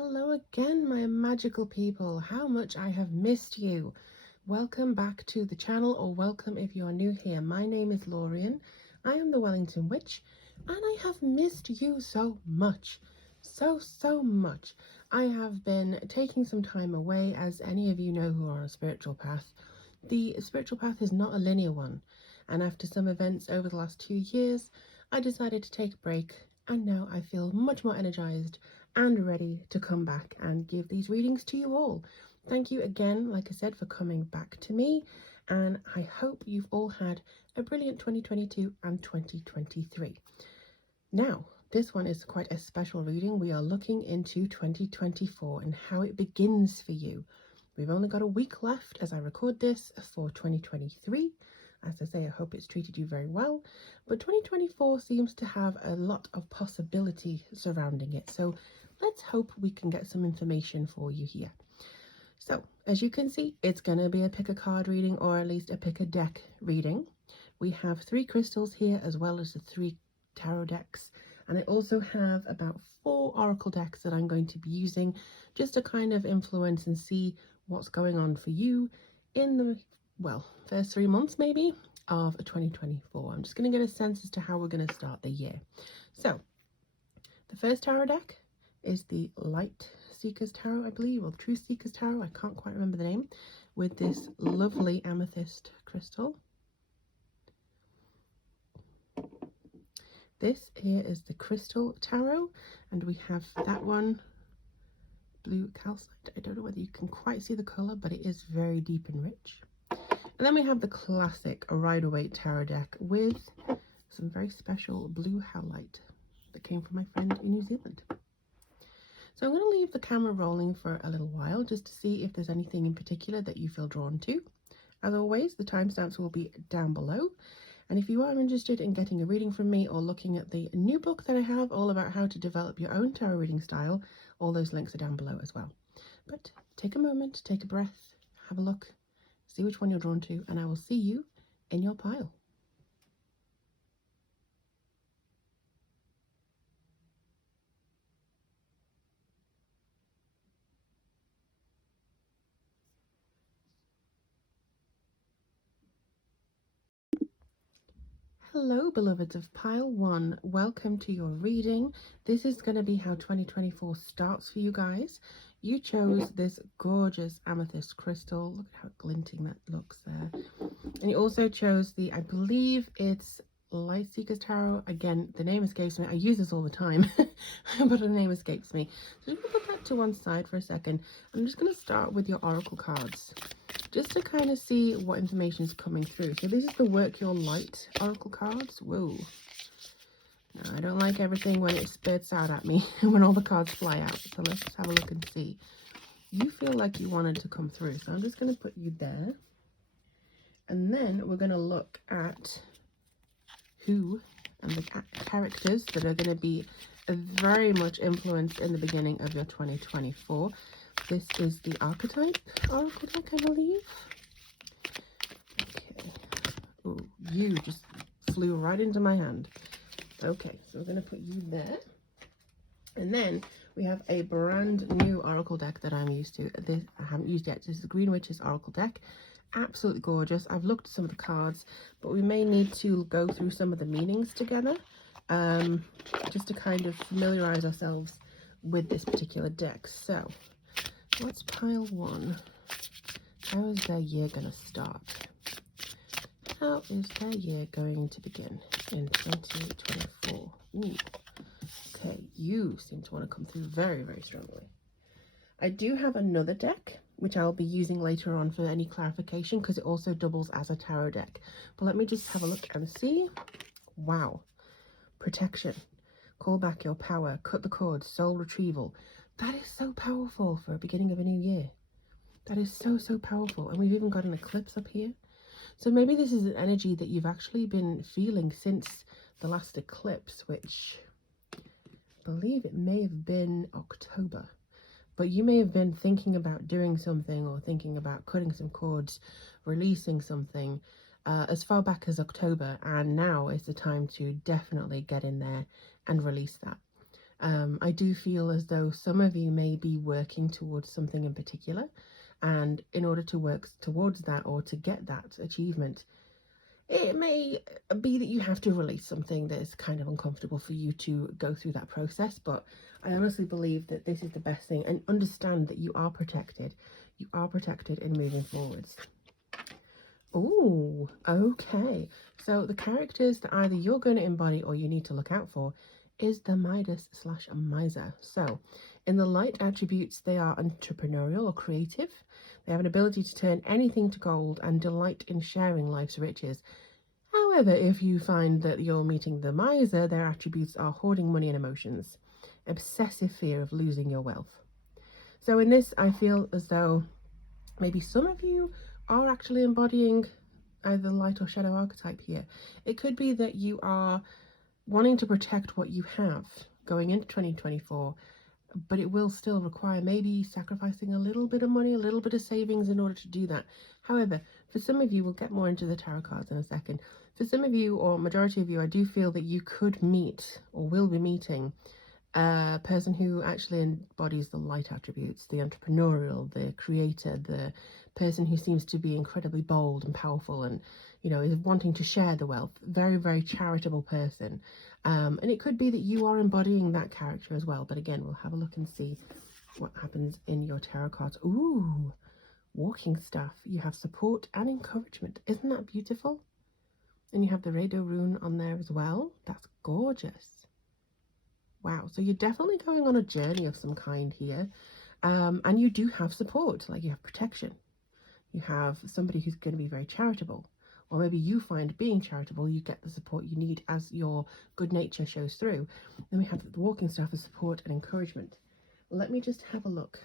Hello again, my magical people. How much I have missed you. Welcome back to the channel, or welcome if you are new here. My name is Lorian. I am the Wellington Witch, and I have missed you so much. So much. I have been taking some time away, as any of you know who are on a spiritual path. The spiritual path is not a linear one, and after some events over the last 2 years, I decided to take a break, and now I feel much more energized and ready to come back and give these readings to you all. Thank you again, like I said, for coming back to me, and I hope you've all had a brilliant 2022 and 2023. Now, this one is quite a special reading. We are looking into 2024 and how it begins for you. We've only got a week left as I record this for 2023. As I say, I hope it's treated you very well, but 2024 seems to have a lot of possibility surrounding it. So let's hope we can get some information for you here. So as you can see, it's going to be a pick a card reading, or at least a pick a deck reading. We have 3 crystals here, as well as the 3 tarot decks. And I also have about 4 oracle decks that I'm going to be using just to kind of influence and see what's going on for you in the, well, first 3 months maybe of 2024. I'm just going to get a sense as to how we're going to start the year. So the first tarot deck is the Light Seeker's Tarot, I believe, or Truth Seeker's Tarot. I can't quite remember the name, with this lovely amethyst crystal. This here is the Crystal Tarot, and we have that one, blue calcite. I don't know whether you can quite see the colour, but it is very deep and rich. And then we have the classic Rider-Waite Tarot deck with some very special blue howlite that came from my friend in New Zealand. So I'm going to leave the camera rolling for a little while just to see if there's anything in particular that you feel drawn to. As always, the timestamps will be down below. And if you are interested in getting a reading from me, or looking at the new book that I have all about how to develop your own tarot reading style, all those links are down below as well. But take a moment, take a breath, have a look, see which one you're drawn to, and I will see you in your pile. Hello, beloveds of pile 1. Welcome to your reading. This is going to be how 2024 starts for you guys. You chose this gorgeous amethyst crystal. Look at how glinting that looks there. And you also chose the, I believe it's Light Seeker's Tarot. Again, the name escapes me. I use this all the time, but the name escapes me. So I'm going to put that to one side for a second. I'm just going to start with your oracle cards, just to kind of see what information is coming through. So this is the Work Your Light oracle cards. Whoa. Now, I don't like everything when it spurts out at me, when all the cards fly out. So let's have a look and see. You feel like you wanted to come through, so I'm just going to put you there. And then we're going to look at who and the characters that are going to be very much influenced in the beginning of your 2024. This is the Archetype oracle deck, I believe. Okay. Oh, you just flew right into my hand. Okay, so we're going to put you there. And then we have a brand new oracle deck that I'm used to. This I haven't used yet. This is the Green Witch's oracle deck. Absolutely gorgeous. I've looked at some of the cards, but we may need to go through some of the meanings together, just to kind of familiarize ourselves with this particular deck. So what's pile 1? How is their year going to start? How is their year going to begin in 2024? Ooh. Okay, you seem to want to come through very, very strongly. I do have another deck, which I'll be using later on for any clarification, because it also doubles as a tarot deck. But let me just have a look and see. Wow. Protection. Call back your power. Cut the cord. Soul retrieval. That is so powerful for a beginning of a new year. That is so powerful. And we've even got an eclipse up here. So maybe this is an energy that you've actually been feeling since the last eclipse, which I believe it may have been October. But you may have been thinking about doing something, or thinking about cutting some cords, releasing something as far back as October. And now is the time to definitely get in there and release that. I do feel as though some of you may be working towards something in particular, and in order to work towards that or to get that achievement, it may be that you have to release something that is kind of uncomfortable for you to go through that process. But I honestly believe that this is the best thing, and understand that you are protected. You are protected in moving forwards. Oh, okay. So the characters that either you're going to embody or you need to look out for is the Midas / Miser. So in the light attributes, they are entrepreneurial or creative. They have an ability to turn anything to gold and delight in sharing life's riches. However, if you find that you're meeting the Miser, their attributes are hoarding money and emotions, obsessive fear of losing your wealth. So in this, I feel as though maybe some of you are actually embodying either light or shadow archetype here. It could be that you are wanting to protect what you have going into 2024, but it will still require maybe sacrificing a little bit of money, a little bit of savings in order to do that. However, for some of you, we'll get more into the tarot cards in a second. For some of you, or majority of you, I do feel that you could meet or will be meeting a person who actually embodies the light attributes, the entrepreneurial, the creator, the person who seems to be incredibly bold and powerful and, you know, is wanting to share the wealth. Very, very charitable person. And it could be that you are embodying that character as well. But again, we'll have a look and see what happens in your tarot cards. Ooh, walking staff. You have support and encouragement. Isn't that beautiful? And you have the radio rune on there as well. That's gorgeous. Wow, so you're definitely going on a journey of some kind here. And you do have support, like you have protection. You have somebody who's going to be very charitable. Or maybe you find being charitable, you get the support you need as your good nature shows through. Then we have the walking staff as support and encouragement. Let me just have a look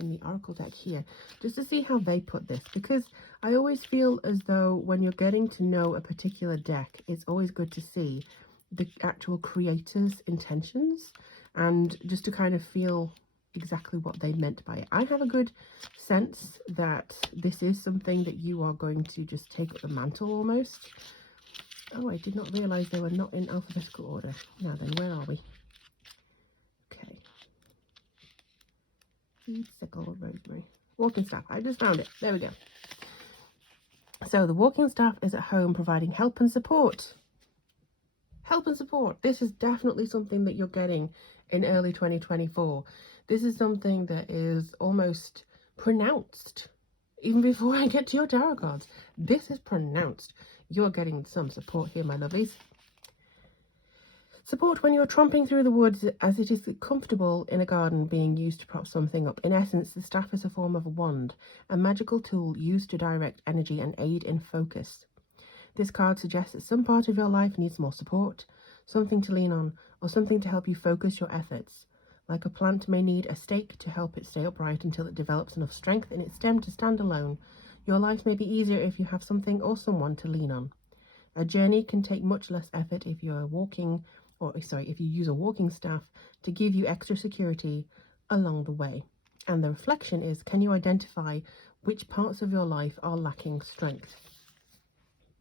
in the oracle deck here, just to see how they put this, because I always feel as though when you're getting to know a particular deck, it's always good to see the actual creator's intentions and just to kind of feel exactly what they meant by it. I have a good sense that this is something that you are going to just take up the mantle almost. Oh, I did not realize they were not in alphabetical order. Now then, where are we? Okay. Seed, sickle, rosemary. Walking staff. I just found it. There we go. So the walking staff is at home providing help and support. Help and support. This is definitely something that you're getting in early 2024. This is something that is almost pronounced. Even before I get to your tarot cards, this is pronounced. You're getting some support here, my lovelies. Support when you're tromping through the woods, as it is comfortable in a garden being used to prop something up. In essence, the staff is a form of a wand, a magical tool used to direct energy and aid in focus. This card suggests that some part of your life needs more support, something to lean on, or something to help you focus your efforts. Like a plant may need a stake to help it stay upright until it develops enough strength in its stem to stand alone. Your life may be easier if you have something or someone to lean on. A journey can take much less effort if you use a walking staff to give you extra security along the way. And the reflection is, can you identify which parts of your life are lacking strength?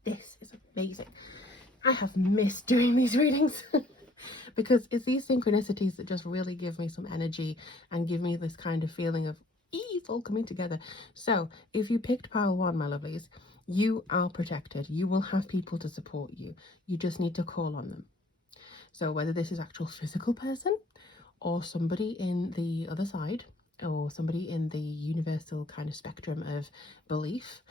This is amazing. I have missed doing these readings because it's these synchronicities that just really give me some energy and give me this kind of feeling of it's all coming together. So if you picked pile 1, my lovelies, you are protected. You will have people to support you. You just need to call on them. So whether this is actual physical person or somebody in the other side or somebody in the universal kind of spectrum of belief,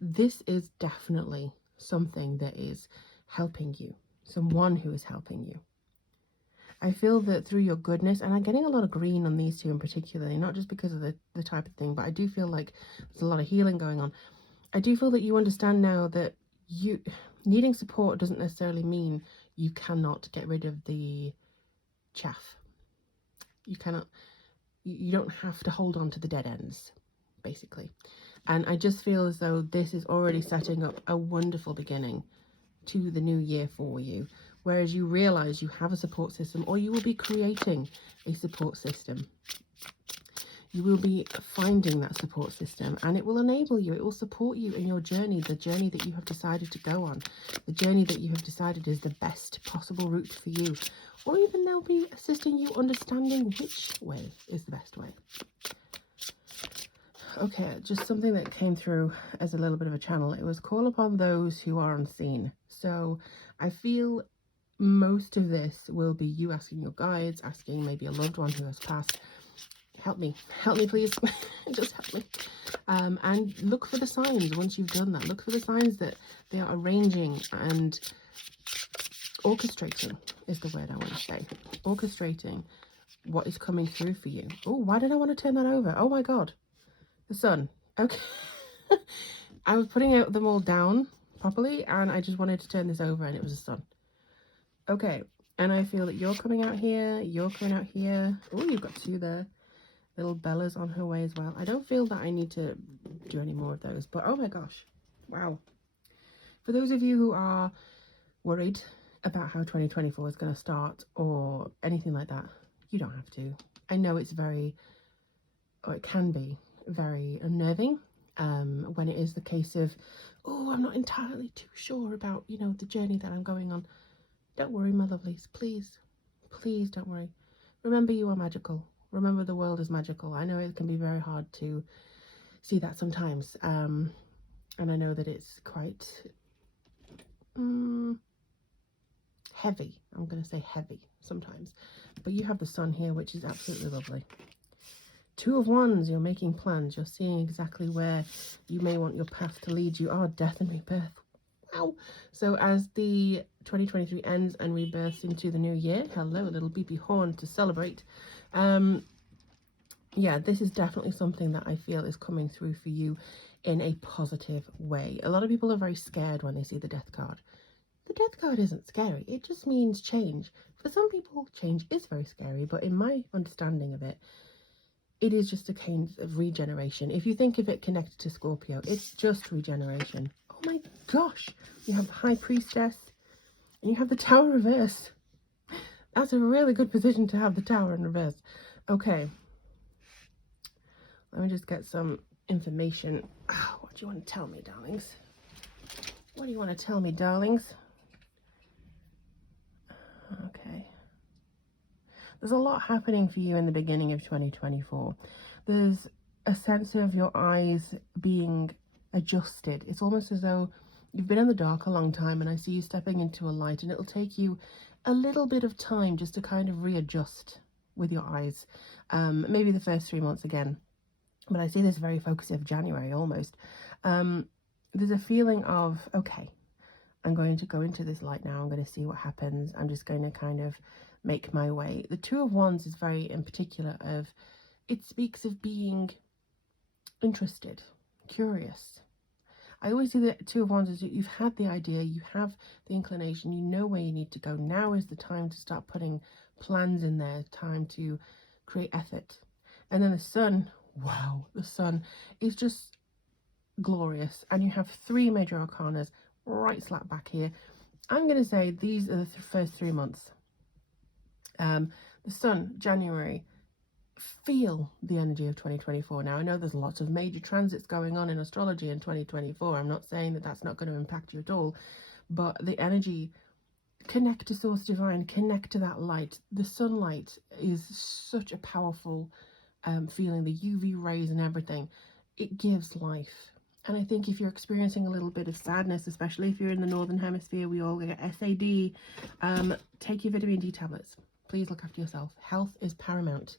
this is definitely something that is helping you, someone who is helping you. I feel that through your goodness, and I'm getting a lot of green on these two in particular, not just because of the type of thing, but I do feel like there's a lot of healing going on. I do feel that you understand now that you needing support doesn't necessarily mean you cannot get rid of the chaff. You don't have to hold on to the dead ends, basically. And I just feel as though this is already setting up a wonderful beginning to the new year for you. Whereas you realize you have a support system, or you will be creating a support system. you will be finding that support system, and it will enable you, it will support you in your journey, the journey that you have decided to go on, the journey that you have decided is the best possible route for you, or even they'll be assisting you understanding which way is the best way. Okay, just something that came through as a little bit of a channel. It was call upon those who are unseen. So I feel most of this will be you asking your guides, asking maybe a loved one who has passed, help me please, just help me. And look for the signs. Once you've done that, look for the signs that they are arranging and orchestrating is the word I want to say. Orchestrating what is coming through for you. Oh, why did I want to turn that over? Oh my god, the sun. Okay. I was putting out them all down properly and I just wanted to turn this over and it was the sun. Okay, and I feel that you're coming out here, you're coming out here. Oh, you've got two there. Little Bella's on her way as well. I don't feel that I need to do any more of those, but oh my gosh, wow. For those of you who are worried about how 2024 is going to start or anything like that, you don't have to. I know it's very, or it can be very unnerving when it is the case of, oh, I'm not entirely too sure about, you know, the journey that I'm going on. Don't worry, my lovelies, please, please don't worry. Remember, you are magical. Remember, the world is magical. I know it can be very hard to see that sometimes, and I know that it's quite heavy. I'm going to say heavy sometimes, but you have the sun here, which is absolutely lovely. Two of Wands, you're making plans. You're seeing exactly where you may want your path to lead you. Oh, death and rebirth. Wow. So as the 2023 ends and rebirths into the new year, hello, a little beepy horn to celebrate. Yeah, this is definitely something that I feel is coming through for you in a positive way. A lot of people are very scared when they see the death card. The death card isn't scary. It just means change. For some people, change is very scary, but in my understanding of it, it is just a kind of regeneration. If you think of it connected to Scorpio, it's just regeneration. Oh my gosh, you have the High Priestess and you have the Tower reverse. That's a really good position to have the Tower in reverse. Okay, let me just get some information. Oh, what do you want to tell me, darlings? What do you want to tell me, darlings? Okay. There's a lot happening for you in the beginning of 2024. There's a sense of your eyes being adjusted. It's almost as though you've been in the dark a long time and I see you stepping into a light, and it'll take you a little bit of time just to kind of readjust with your eyes. Maybe the first 3 months again. But I see this very focus of January almost. There's a feeling of, okay, I'm going to go into this light now. I'm going to see what happens. I'm just going to kind of make my way. The Two of Wands is very in particular of, it speaks of being interested, curious. I always see the Two of Wands as you've had the idea, you have the inclination, you know where you need to go. Now is the time to start putting plans in there, time to create effort. And then the Sun, wow, the Sun is just glorious. And you have three major arcanas right slap back here. I'm going to say these are the first 3 months. The Sun, January, feel the energy of 2024. Now, I know there's lots of major transits going on in astrology in 2024. I'm not saying that that's not going to impact you at all, but the energy, connect to Source Divine, connect to that light. The sunlight is such a powerful feeling, the UV rays and everything. It gives life. And I think if you're experiencing a little bit of sadness, especially if you're in the Northern Hemisphere, we all get SAD, take your vitamin D tablets. Please look after yourself. Health is paramount.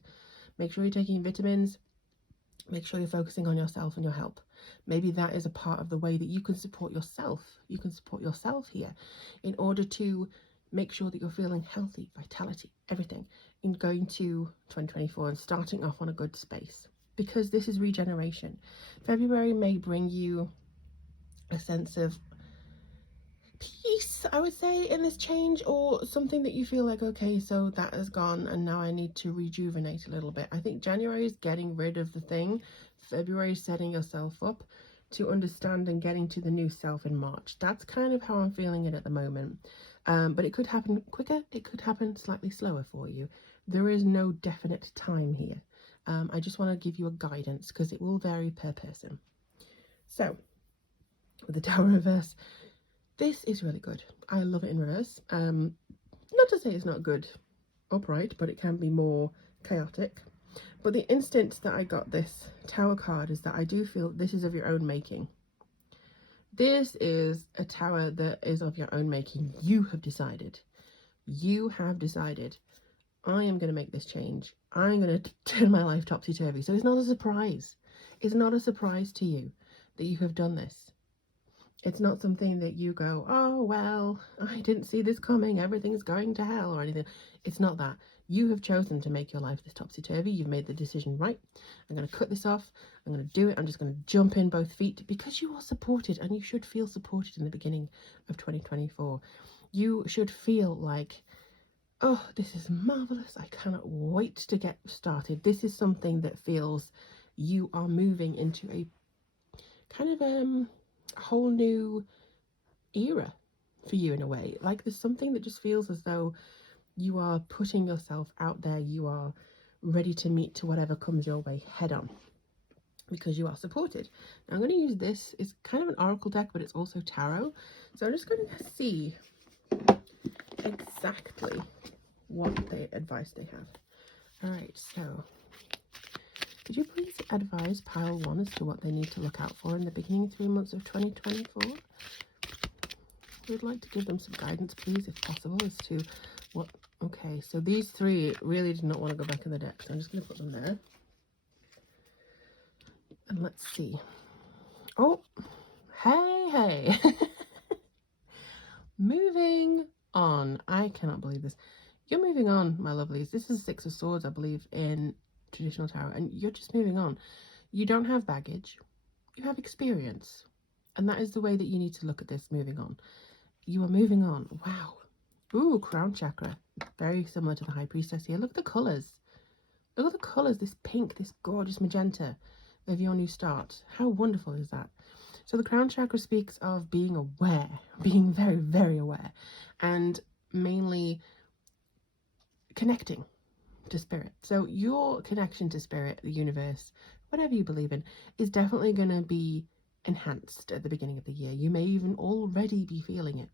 Make sure you're taking vitamins. Make sure you're focusing on yourself and your health. Maybe that is a part of the way that you can support yourself. You can support yourself here in order to make sure that you're feeling healthy, vitality, everything in going to 2024 and starting off on a good space. Because this is regeneration. February may bring you a sense of peace, I would say, in this change, or something that you feel like, okay, so that has gone and now I need to rejuvenate a little bit. I think January is getting rid of the thing. February is setting yourself up to understand and getting to the new self in March. That's kind of how I'm feeling it at the moment. But it could happen quicker, it could happen slightly slower for you. There is no definite time here. I just want to give you a guidance because it will vary per person. So with the Tower reverse, this is really good. I love it in reverse. Not to say it's not good upright, but it can be more chaotic. But the instant that I got this Tower card is that I do feel this is of your own making. This is a tower that is of your own making. You have decided. You have decided, I am going to make this change. I'm going to turn my life topsy-turvy. So it's not a surprise. It's not a surprise to you that you have done this. It's not something that you go, oh, well, I didn't see this coming. Everything's going to hell or anything. It's not that. You have chosen to make your life this topsy-turvy. You've made the decision, right? I'm going to cut this off. I'm going to do it. I'm just going to jump in both feet because you are supported, and you should feel supported in the beginning of 2024. You should feel like, oh, this is marvelous. I cannot wait to get started. This is something that feels you are moving into a kind of a whole new era for you in a way. Like there's something that just feels as though you are putting yourself out there. You are ready to meet to whatever comes your way head on because you are supported. Now I'm going to use this. It's kind of an oracle deck, but it's also tarot. So I'm just going to see exactly what the advice they have. All right, so could you please advise pile 1 as to what they need to look out for in the beginning 3 months of 2024? We'd like to give them some guidance, please, if possible, as to what... Okay, so these 3 really did not want to go back in the deck, so I'm just going to put them there. And let's see. Oh, hey. Moving on. I cannot believe this. You're moving on, my lovelies. This is 6 of Swords, I believe, in traditional tarot, and you're just moving on. You don't have baggage. You have experience. And that is the way that you need to look at this, moving on. You are moving on. Wow. Ooh, crown chakra. Very similar to the High Priestess here. Look at the colours. Look at the colours. This pink, this gorgeous magenta of your new start. How wonderful is that? So the crown chakra speaks of being aware, being very, very aware, and mainly connecting to spirit. So your connection to spirit, the universe, whatever you believe in, is definitely going to be enhanced at the beginning of the year. You may even already be feeling it.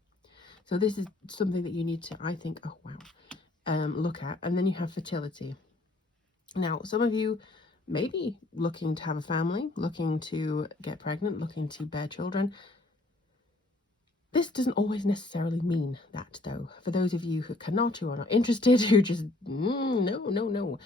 So this is something that you need to, I think, oh wow, look at. And then you have fertility. Now, some of you may be looking to have a family, looking to get pregnant, looking to bear children. This doesn't always necessarily mean that, though. For those of you who cannot, who are not interested, who just, no.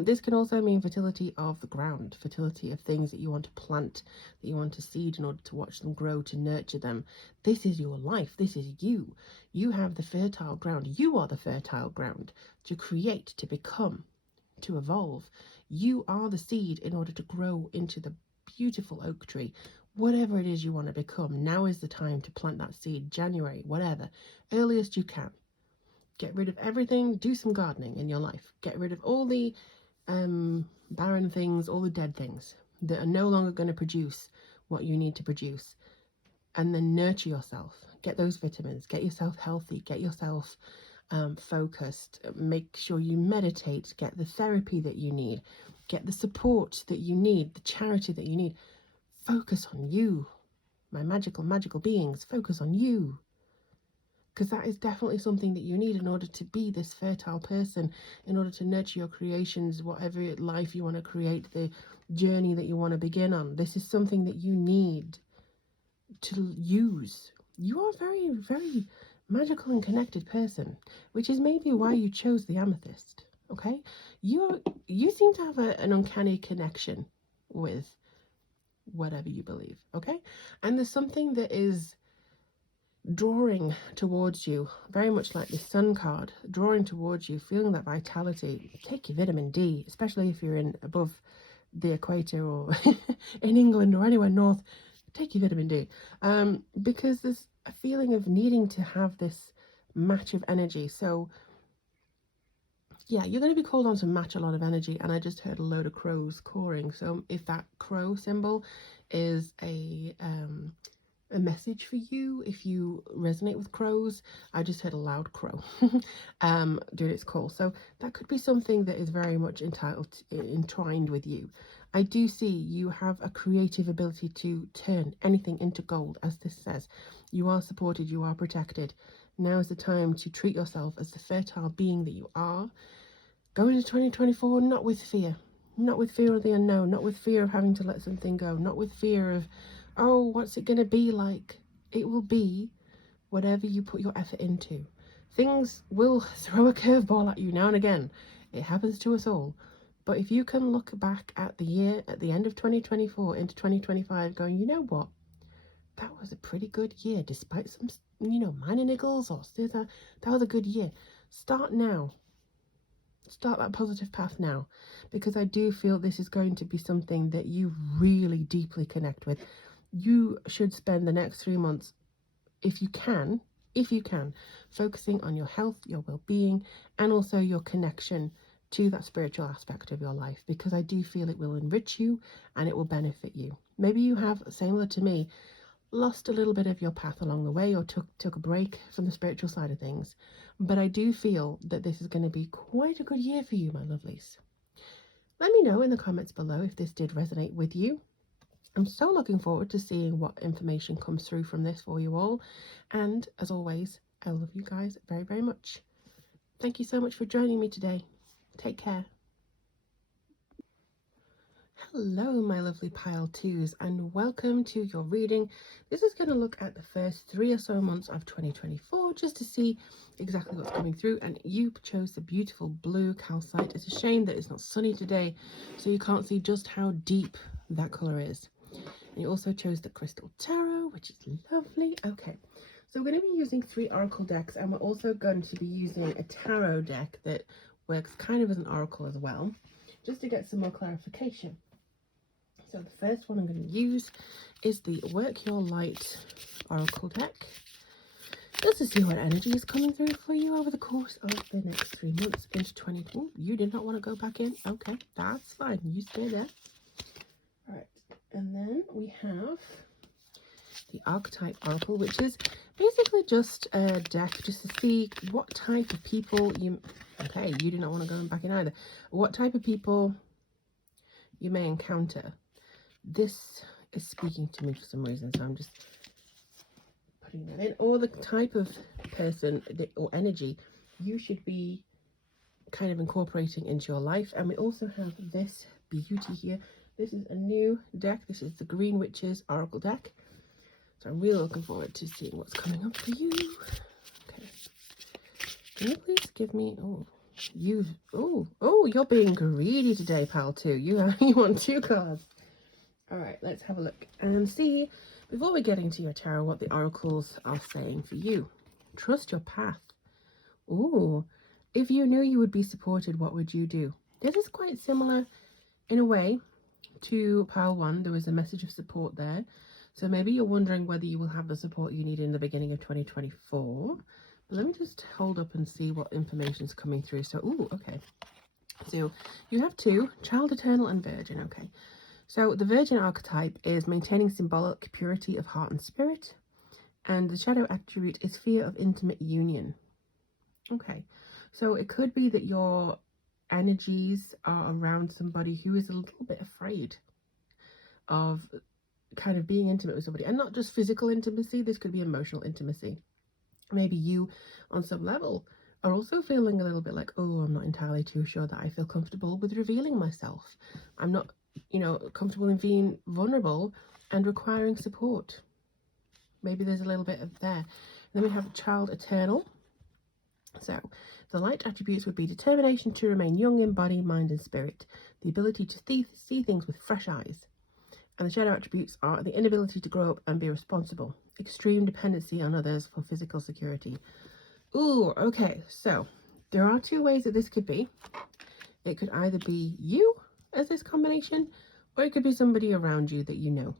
This can also mean fertility of the ground, fertility of things that you want to plant, that you want to seed in order to watch them grow, to nurture them. This is your life. This is you. You have the fertile ground. You are the fertile ground to create, to become, to evolve. You are the seed in order to grow into the beautiful oak tree. Whatever it is you want to become, now is the time to plant that seed. January, whatever, earliest you can. Get rid of everything. Do some gardening in your life. Get rid of all the barren things, all the dead things that are no longer going to produce what you need to produce. And then nurture yourself. Get those vitamins. Get yourself healthy. Get yourself focused. Make sure you meditate. Get the therapy that you need. Get the support that you need. The charity that you need. Focus on you, my magical beings. Focus on you, because that is definitely something that you need in order to be this fertile person, in order to nurture your creations, whatever life you want to create, the journey that you want to begin on. This is something that you need to use. You are a very, very magical and connected person, which is maybe why you chose the amethyst. Okay, you seem to have an uncanny connection with whatever you believe, okay? And there's something that is drawing towards you, very much like the sun card, drawing towards you, feeling that vitality. Take your vitamin D, especially if you're in above the equator or in England or anywhere north. Take your vitamin D, because there's a feeling of needing to have this match of energy. So yeah, you're going to be called on to match a lot of energy. And I just heard a load of crows cawing. So if that crow symbol is a a message for you. If you resonate with crows, I just heard a loud crow doing its call. So that could be something that is very much entwined with you. I do see you have a creative ability to turn anything into gold, as this says. You are supported, you are protected. Now is the time to treat yourself as the fertile being that you are. Go into 2024 not with fear. Not with fear of the unknown, not with fear of having to let something go, not with fear of, oh, what's it going to be like? It will be whatever you put your effort into. Things will throw a curveball at you now and again. It happens to us all. But if you can look back at the year, at the end of 2024 into 2025, going, you know what? That was a pretty good year, despite some, minor niggles or scissor. That was a good year. Start now. Start that positive path now, because I do feel this is going to be something that you really deeply connect with. You should spend the next 3 months, if you can, focusing on your health, your well-being, and also your connection to that spiritual aspect of your life, because I do feel it will enrich you and it will benefit you. Maybe you have, similar to me, lost a little bit of your path along the way, or took a break from the spiritual side of things. But I do feel that this is going to be quite a good year for you, my lovelies. Let me know in the comments below if this did resonate with you. I'm so looking forward to seeing what information comes through from this for you all. And as always, I love you guys very, very much. Thank you so much for joining me today. Take care. Hello, my lovely pile twos, and welcome to your reading. This is going to look at the first 3 or so months of 2024, just to see exactly what's coming through. And you chose the beautiful blue calcite. It's a shame that it's not sunny today, so you can't see just how deep that color is. And you also chose the crystal tarot, which is lovely. Okay, so we're going to be using 3 oracle decks, and we're also going to be using a tarot deck that works kind of as an oracle as well, just to get some more clarification. So the first one I'm going to use is the Work Your Light Oracle deck, just to see what energy is coming through for you over the course of the next 3 months into 2020. You did not want to go back in? Okay, that's fine. You stay there. All right, and then we have the Archetype Oracle, which is basically just a deck just to see what type of people you... Okay, you do not want to go back in either. What type of people you may encounter. This is speaking to me for some reason, so I'm just putting that in. Or the type of person or energy you should be kind of incorporating into your life. And we also have this beauty here. This is a new deck. This is the Green Witches Oracle deck. So I'm really looking forward to seeing what's coming up for you. Okay. Can you please give me... you're being greedy today, pal, too. You want 2 cards. All right, let's have a look and see, before we get into your tarot, what the oracles are saying for you. Trust your path. Ooh, if you knew you would be supported, what would you do? This is quite similar in a way to pile 1. There was a message of support there. So maybe you're wondering whether you will have the support you need in the beginning of 2024. But let me just hold up and see what information is coming through. So, okay. So you have 2, Child Eternal and Virgin, okay. So the Virgin archetype is maintaining symbolic purity of heart and spirit, and the shadow attribute is fear of intimate union. Okay, so it could be that your energies are around somebody who is a little bit afraid of kind of being intimate with somebody, and not just physical intimacy. This could be emotional intimacy. Maybe you, on some level, are also feeling a little bit like, oh, I'm not entirely too sure that I feel comfortable with revealing myself. I'm not comfortable in being vulnerable and requiring support. Maybe there's a little bit of there. Then we have Child Eternal. So the light attributes would be determination to remain young in body, mind, and spirit, the ability to see things with fresh eyes. And the shadow attributes are the inability to grow up and be responsible, extreme dependency on others for physical security. Ooh, okay, so there are 2 ways that this could be. It could either be you as this combination, or it could be somebody around you that you know.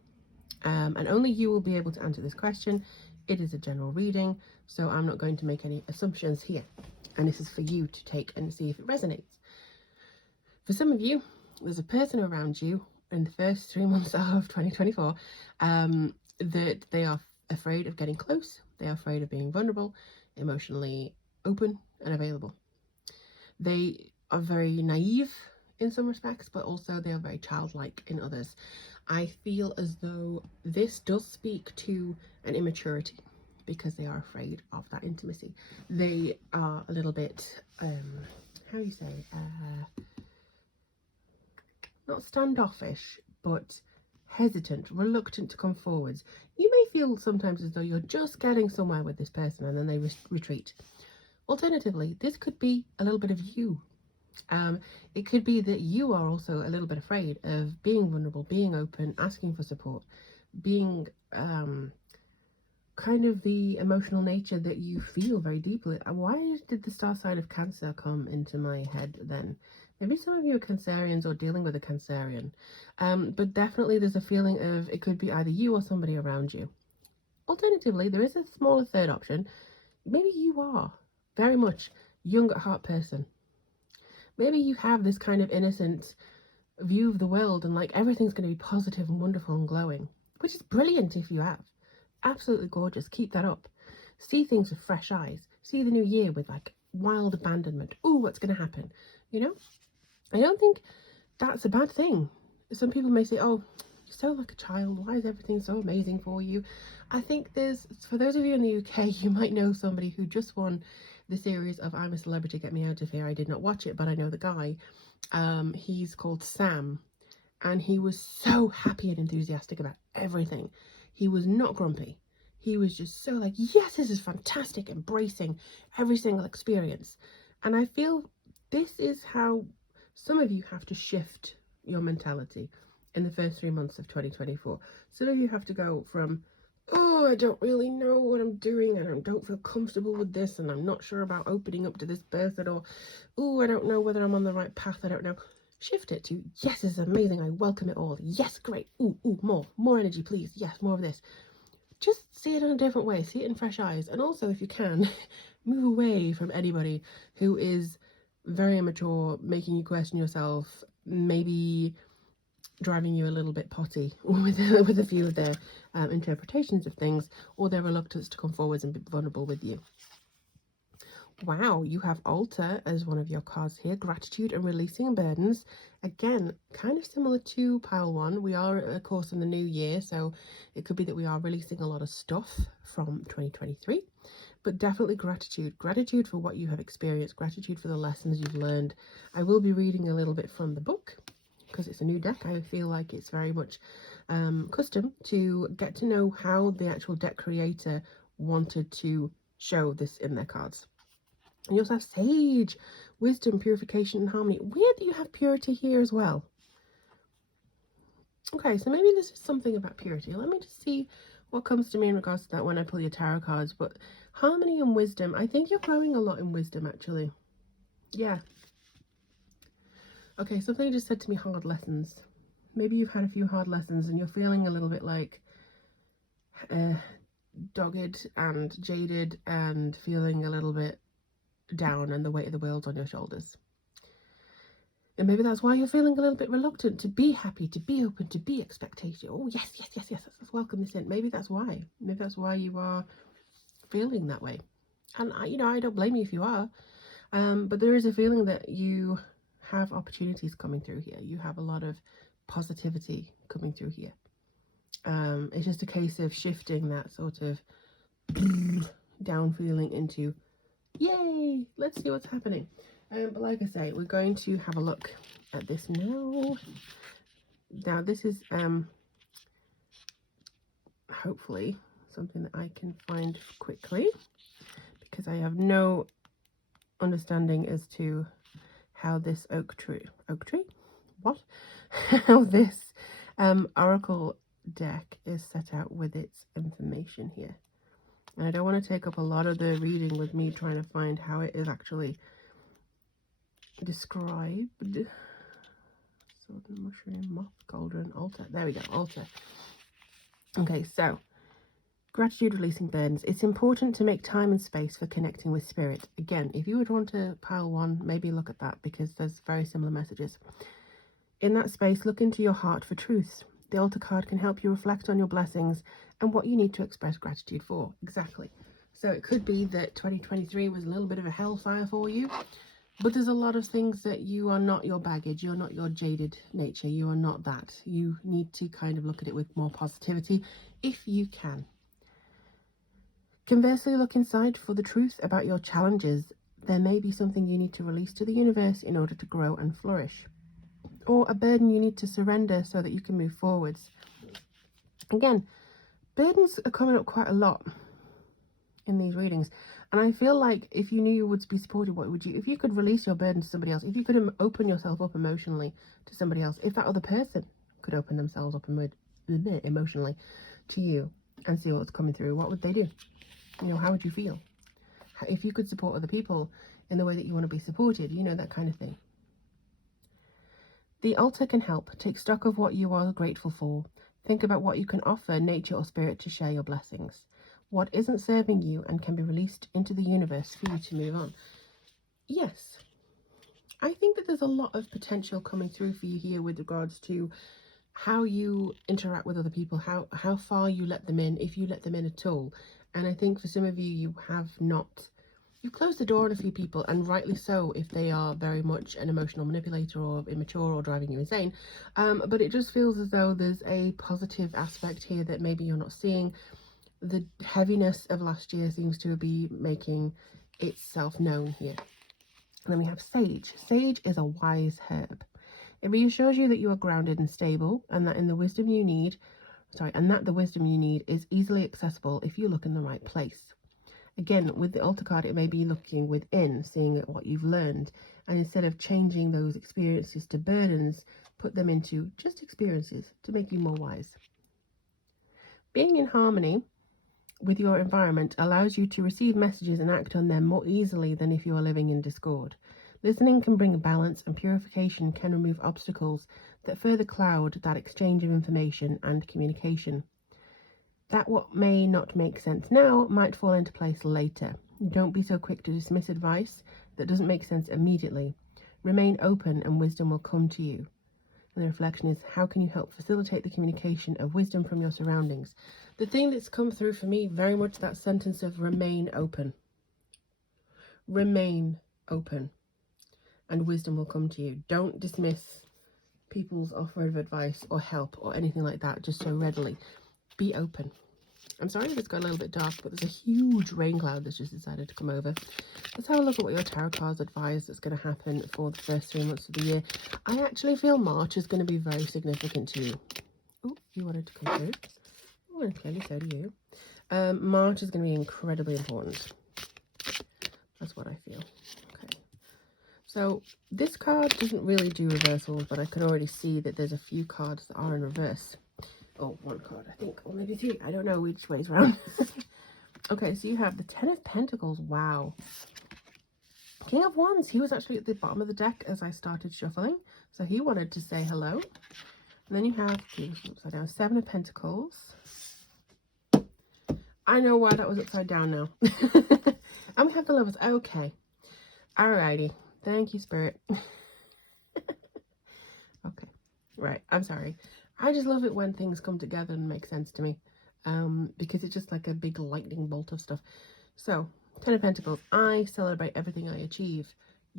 And only you will be able to answer this question. It is a general reading, so I'm not going to make any assumptions here. And this is for you to take and see if it resonates. For some of you, there's a person around you in the first 3 months of 2024 that they are afraid of getting close. They are afraid of being vulnerable, emotionally open and available. They are very naive in some respects, but also they are very childlike in others. I feel as though this does speak to an immaturity because they are afraid of that intimacy. They are a little bit, how do you say, not standoffish, but hesitant, reluctant to come forwards. You may feel sometimes as though you're just getting somewhere with this person and then they retreat. Alternatively, this could be a little bit of you. It could be that you are also a little bit afraid of being vulnerable, being open, asking for support, being kind of the emotional nature that you feel very deeply. Why did the star sign of Cancer come into my head then? Maybe some of you are Cancerians or dealing with a Cancerian. But definitely there's a feeling of it could be either you or somebody around you. Alternatively, there is a smaller third option. Maybe you are very much young at heart person. Maybe you have this kind of innocent view of the world and like everything's going to be positive and wonderful and glowing, which is brilliant if you have. Absolutely gorgeous. Keep that up. See things with fresh eyes. See the new year with like wild abandonment. Ooh, what's going to happen? You know, I don't think that's a bad thing. Some people may say, oh, you're so like a child. Why is everything so amazing for you? I think for those of you in the UK, you might know somebody who just won the series of I'm a Celebrity, Get Me Out of Here. I did not watch it, but I know the guy. He's called Sam, and he was so happy and enthusiastic about everything. He was not grumpy. He was just so like, yes, this is fantastic, embracing every single experience. And I feel this is how some of you have to shift your mentality in the first 3 months of 2024. Some of you have to go from, oh, I don't really know what I'm doing and I don't feel comfortable with this and I'm not sure about opening up to this person, or, oh, I don't know whether I'm on the right path, I don't know. Shift it to, yes, this is amazing, I welcome it all. Yes, great. Ooh, more energy, please. Yes, more of this. Just see it in a different way. See it in fresh eyes. And also, if you can, move away from anybody who is very immature, making you question yourself, maybe driving you a little bit potty with a few of their interpretations of things, or their reluctance to come forwards and be vulnerable with you. Wow, you have Altar as one of your cards here. Gratitude and releasing burdens. Again, kind of similar to pile one. We are, of course, in the new year, so it could be that we are releasing a lot of stuff from 2023. But definitely gratitude. Gratitude for what you have experienced. Gratitude for the lessons you've learned. I will be reading a little bit from the book because it's a new deck. I feel like it's very much custom to get to know how the actual deck creator wanted to show this in their cards. And you also have Sage, Wisdom, Purification, and Harmony. Weird that you have Purity here as well. Okay, so maybe this is something about purity. Let me just see what comes to me in regards to that when I pull your tarot cards. But Harmony and Wisdom, I think you're growing a lot in Wisdom, actually. Yeah. Okay, something just said to me, hard lessons. Maybe you've had a few hard lessons and you're feeling a little bit like dogged and jaded and feeling a little bit down and the weight of the world's on your shoulders. And maybe that's why you're feeling a little bit reluctant to be happy, to be open, to be expectation. Oh, yes, let's welcome this in. Maybe that's why. Maybe that's why you are feeling that way. And, I don't blame you if you are. But there is a feeling that you have opportunities coming through here. You have a lot of positivity coming through here. It's just a case of shifting that sort of down feeling into, yay, let's see what's happening. But like I say, we're going to have a look at this now. Now, this is hopefully something that I can find quickly, because I have no understanding as to how this how this oracle deck is set out with its information here. And I don't want to take up a lot of the reading with me trying to find how it is actually described. Sword and mushroom, moth, cauldron, altar. There we go, altar. Okay, so gratitude, releasing burdens. It's important to make time and space for connecting with spirit. Again, if you would want to pile one, maybe look at that, because there's very similar messages. In that space, look into your heart for truths. The altar card can help you reflect on your blessings and what you need to express gratitude for. Exactly. So it could be that 2023 was a little bit of a hellfire for you, but there's a lot of things that you are not your baggage, you're not your jaded nature, you are not that. You need to kind of look at it with more positivity if you can. Conversely, look inside for the truth about your challenges. There may be something you need to release to the universe in order to grow and flourish, or a burden you need to surrender so that you can move forwards. Again, burdens are coming up quite a lot in these readings, and I feel like if you knew you would be supported, what would you, if you could release your burden to somebody else, if you could open yourself up emotionally to somebody else, if that other person could open themselves up emotionally to you and see what's coming through, what would they do? You know, how would you feel? If you could support other people in the way that you want to be supported, you know, that kind of thing. The altar can help. Take stock of what you are grateful for. Think about what you can offer nature or spirit to share your blessings. What isn't serving you and can be released into the universe for you to move on. Yes, I think that there's a lot of potential coming through for you here with regards to how you interact with other people, how far you let them in, if you let them in at all. And I think for some of you, you have not. You've closed the door on a few people, and rightly so if they are very much an emotional manipulator or immature or driving you insane. But it just feels as though there's a positive aspect here that maybe you're not seeing. The heaviness of last year seems to be making itself known here. And then we have sage. Sage is a wise herb. It reassures you that you are grounded and stable, and that the wisdom you need is easily accessible if you look in the right place. Again, with the altar card, it may be looking within, seeing what you've learned, and instead of changing those experiences to burdens, put them into just experiences to make you more wise. Being in harmony with your environment allows you to receive messages and act on them more easily than if you are living in discord. Listening can bring balance, and purification can remove obstacles that further cloud that exchange of information and communication. That what may not make sense now might fall into place later. Don't be so quick to dismiss advice that doesn't make sense immediately. Remain open and wisdom will come to you. And the reflection is, how can you help facilitate the communication of wisdom from your surroundings? The thing that's come through for me, very much that sentence of remain open. Remain open and wisdom will come to you. Don't dismiss people's offer of advice or help or anything like that just so readily. Be open. I'm sorry if it's got a little bit dark, but there's a huge rain cloud that's just decided to come over. Let's have a look at what your tarot cards advise that's going to happen for the first 3 months of the year. I actually feel March is going to be very significant to you. Oh, you wanted to come through. Oh, and clearly so do you. March is going to be incredibly important. That's what I feel. Okay. So this card doesn't really do reversals, but I can already see that there's a few cards that are in reverse. Oh, one card, I think, or maybe 3. I don't know which way's around. Okay, so you have the 10 of Pentacles. Wow. King of Wands. He was actually at the bottom of the deck as I started shuffling, so he wanted to say hello. And then you have, upside down, 7 of Pentacles. I know why that was upside down now. And we have the Lovers. Okay. Alrighty. Thank you, Spirit. Okay. Right. I'm sorry. I just love it when things come together and make sense to me, because it's just like a big lightning bolt of stuff. So, 10 of Pentacles, I celebrate everything I achieve.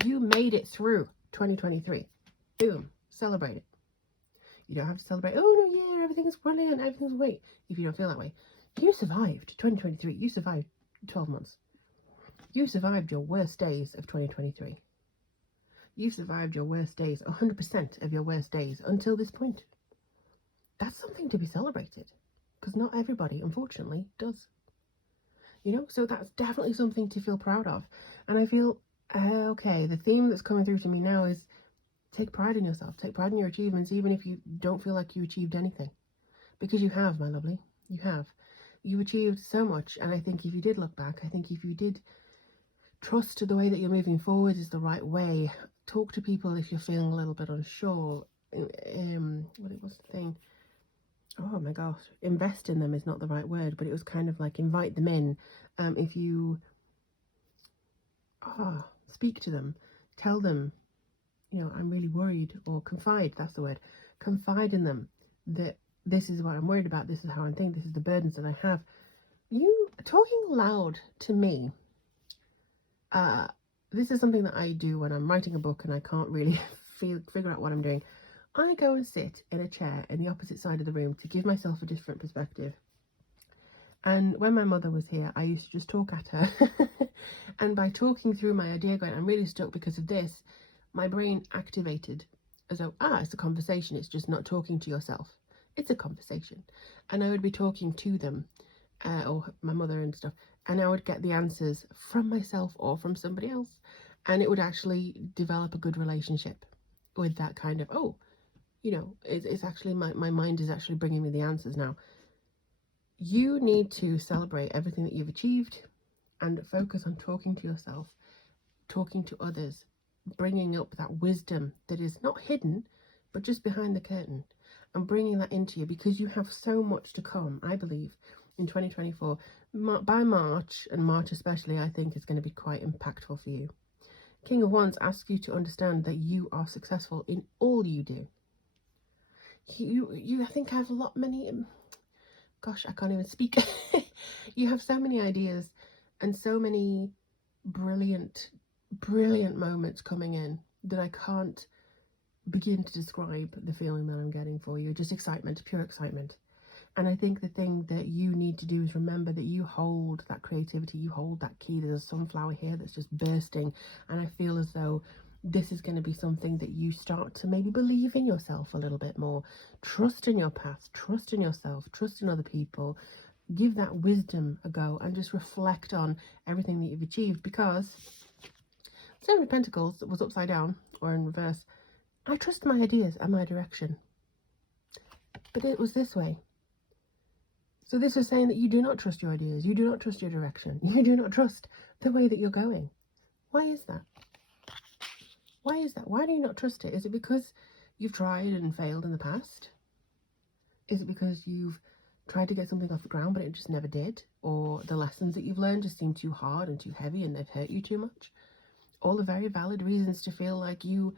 You made it through 2023. Boom. Celebrate it. You don't have to celebrate, oh no, yeah, everything's brilliant, everything's great, if you don't feel that way. You survived 2023. You survived 12 months. You survived your worst days of 2023. You survived your worst days, 100% of your worst days until this point. That's something to be celebrated, because not everybody, unfortunately, does. You know, so that's definitely something to feel proud of. And I feel, okay, the theme that's coming through to me now is take pride in yourself. Take pride in your achievements, even if you don't feel like you achieved anything. Because you have, my lovely. You have. You achieved so much. And I think if you did look back, I think if you did trust the way that you're moving forward is the right way. Talk to people if you're feeling a little bit unsure. What was the thing? Oh my gosh, invest in them is not the right word, but it was kind of like invite them in. If you speak to them, tell them, you know, I'm really worried, or confide, that's the word. Confide in them that this is what I'm worried about, this is how I'm thinking, this is the burdens that I have. You talking loud to me, this is something that I do when I'm writing a book and I can't really figure out what I'm doing. I go and sit in a chair in the opposite side of the room to give myself a different perspective. And when my mother was here, I used to just talk at her. And by talking through my idea, going, I'm really stuck because of this, my brain activated as though, it's a conversation. It's just not talking to yourself. It's a conversation. And I would be talking to them, or my mother and stuff, and I would get the answers from myself or from somebody else. And it would actually develop a good relationship with that kind of, it's actually, my mind is actually bringing me the answers now. You need to celebrate everything that you've achieved and focus on talking to yourself, talking to others, bringing up that wisdom that is not hidden, but just behind the curtain, and bringing that into you, because you have so much to come, I believe, in 2024. By March, and March especially, I think is going to be quite impactful for you. King of Wands asks you to understand that you are successful in all you do. You I think have many... Gosh, I can't even speak. You have so many ideas and so many brilliant moments coming in that I can't begin to describe the feeling that I'm getting for you. Just excitement, pure excitement. And I think the thing that you need to do is remember that you hold that creativity, you hold that key. There's a sunflower here that's just bursting, and I feel as though this is going to be something that you start to maybe believe in yourself a little bit more. Trust in your past, trust in yourself, trust in other people. Give that wisdom a go and just reflect on everything that you've achieved, because Seven of Pentacles was upside down or in reverse. I trust my ideas and my direction, but it was this way. So this is saying that you do not trust your ideas, you do not trust your direction, you do not trust the way that you're going. Why is that? Why is that? Why do you not trust it? Is it because you've tried and failed in the past? Is it because you've tried to get something off the ground but it just never did? Or the lessons that you've learned just seem too hard and too heavy and they've hurt you too much? All are very valid reasons to feel like you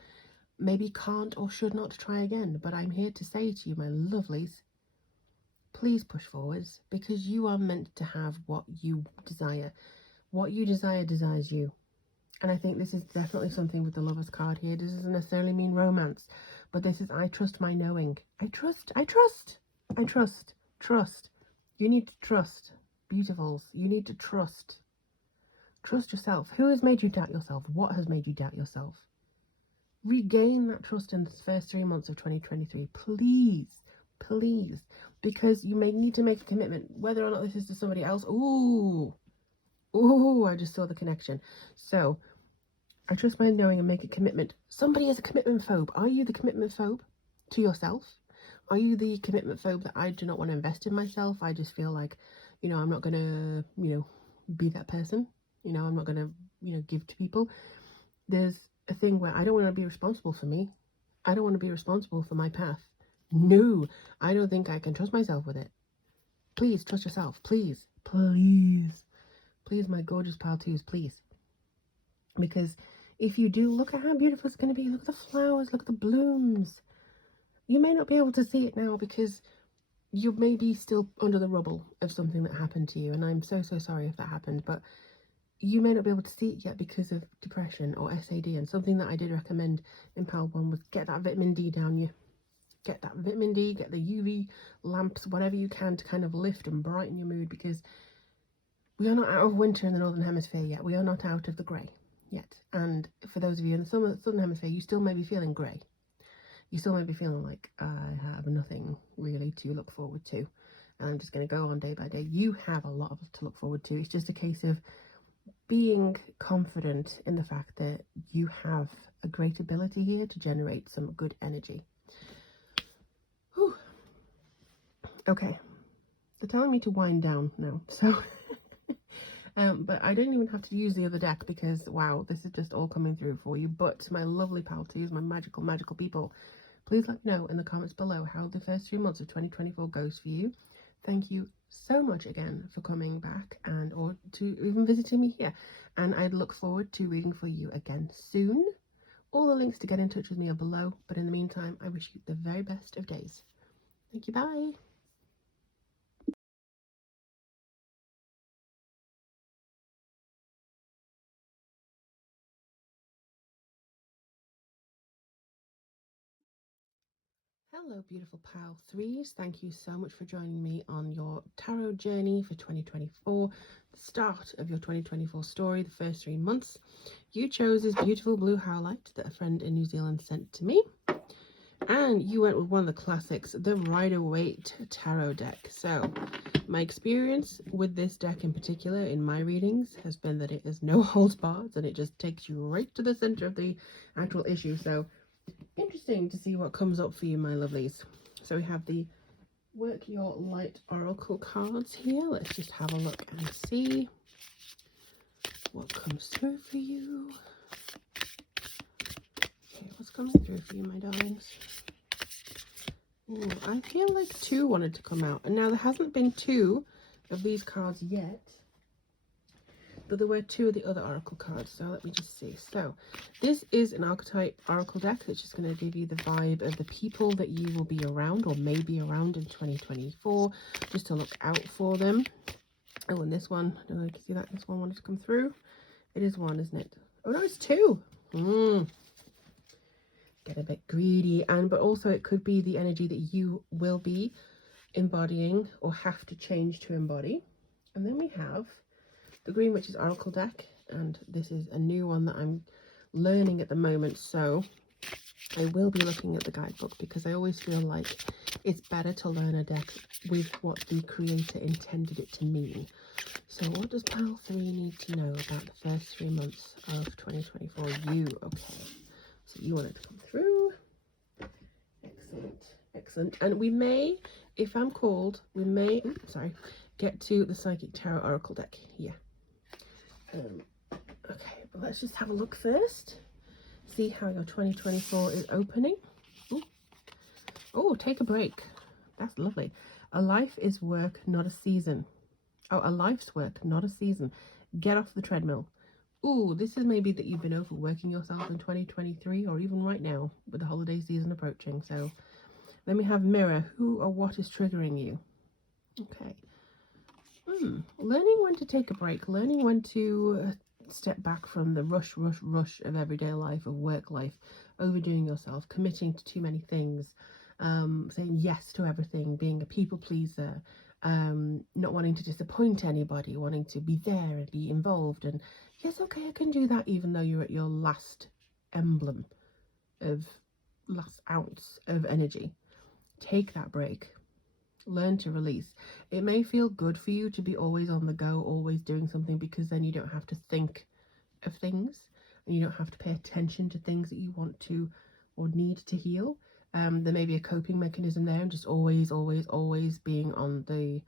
maybe can't or should not try again. But I'm here to say to you, my lovelies, please push forwards, because you are meant to have what you desire. What you desire desires you. And I think this is definitely something with the Lover's card here. This doesn't necessarily mean romance, but this is, I trust my knowing. I trust. You need to trust, beautifuls. You need to trust. Trust yourself. Who has made you doubt yourself? What has made you doubt yourself? Regain that trust in the first 3 months of 2023. Please. Because you may need to make a commitment, whether or not this is to somebody else. Ooh, I just saw the connection. So I trust my knowing and make a commitment. Somebody is a commitment phobe. Are you the commitment phobe to yourself? Are you the commitment phobe that I do not want to invest in myself? I just feel like, I'm not going to, be that person. I'm not going to, give to people. There's a thing where I don't want to be responsible for me. I don't want to be responsible for my path. No, I don't think I can trust myself with it. Please trust yourself. Please, my gorgeous pal twos, please. Because if you do, look at how beautiful it's going to be. Look at the flowers, look at the blooms. You may not be able to see it now because you may be still under the rubble of something that happened to you. And I'm so sorry if that happened. But you may not be able to see it yet because of depression or SAD. And something that I did recommend in Pal 1 was get that vitamin D down you. Get that vitamin D, get the UV lamps, whatever you can to kind of lift and brighten your mood, because we are not out of winter in the Northern Hemisphere yet. We are not out of the grey yet. And for those of you in the Southern Hemisphere, you still may be feeling grey. You still may be feeling like, I have nothing really to look forward to. And I'm just going to go on day by day. You have a lot to look forward to. It's just a case of being confident in the fact that you have a great ability here to generate some good energy. Whew. Okay, they're telling me to wind down now, so but I don't even have to use the other deck because, wow, this is just all coming through for you. But my lovely pal twos, my magical people, please let me know in the comments below how the first 3 months of 2024 goes for you. Thank you so much again for coming back and or to even visiting me here, and I'd look forward to reading for you again soon. All the links to get in touch with me are below, but in the meantime, I wish you the very best of days. Thank you, bye. Hello, beautiful pile threes. Thank you so much for joining me on your tarot journey for 2024, the start of your 2024 story, the first 3 months. You chose this beautiful blue howlite that a friend in New Zealand sent to me, and you went with one of the classics, the Rider-Waite tarot deck. So my experience with this deck in particular in my readings has been that it is no holds barred, and it just takes you right to the center of the actual issue. So interesting to see what comes up for you, my lovelies. So we have the Work Your Light Oracle cards here. Let's just have a look and see what comes through for you. Okay, what's coming through for you, my darlings? Ooh, I feel like 2 wanted to come out, and now there hasn't been 2 of these cards yet, but there were 2 of the other oracle cards. So let me just see. So this is an archetype oracle deck that's just going to give you the vibe of the people that you will be around or may be around in 2024, just to look out for them. Oh, and this one, I don't know if you can see that, this one wanted to come through. It is 1, isn't it? Oh no, it's 2. Get a bit greedy, but also it could be the energy that you will be embodying or have to change to embody. And then we have the Green Witch's Oracle deck, and this is a new one that I'm learning at the moment, so I will be looking at the guidebook, because I always feel like it's better to learn a deck with what the creator intended it to mean. So what does pile 3 need to know about the first 3 months of 2024? You, okay, so you wanted to come through. Excellent. And we may, if I'm called, we may get to the Psychic Tarot Oracle deck here. Okay, but let's just have a look first, see how your 2024 is opening. Oh, take a break. That's lovely. A life is work, not a season. Oh, a life's work, not a season. Get off the treadmill. Ooh, this is maybe that you've been overworking yourself in 2023, or even right now with the holiday season approaching. So then we have Mirror. Who or what is triggering you? Okay. Learning when to take a break, learning when to step back from the rush of everyday life, of work life, overdoing yourself, committing to too many things, saying yes to everything, being a people pleaser, not wanting to disappoint anybody, wanting to be there and be involved. And yes, okay, I can do that even though you're at your last ounce of energy. Take that break. Learn to release. It may feel good for you to be always on the go, always doing something, because then you don't have to think of things and you don't have to pay attention to things that you want to or need to heal. There may be a coping mechanism there, and just always being on the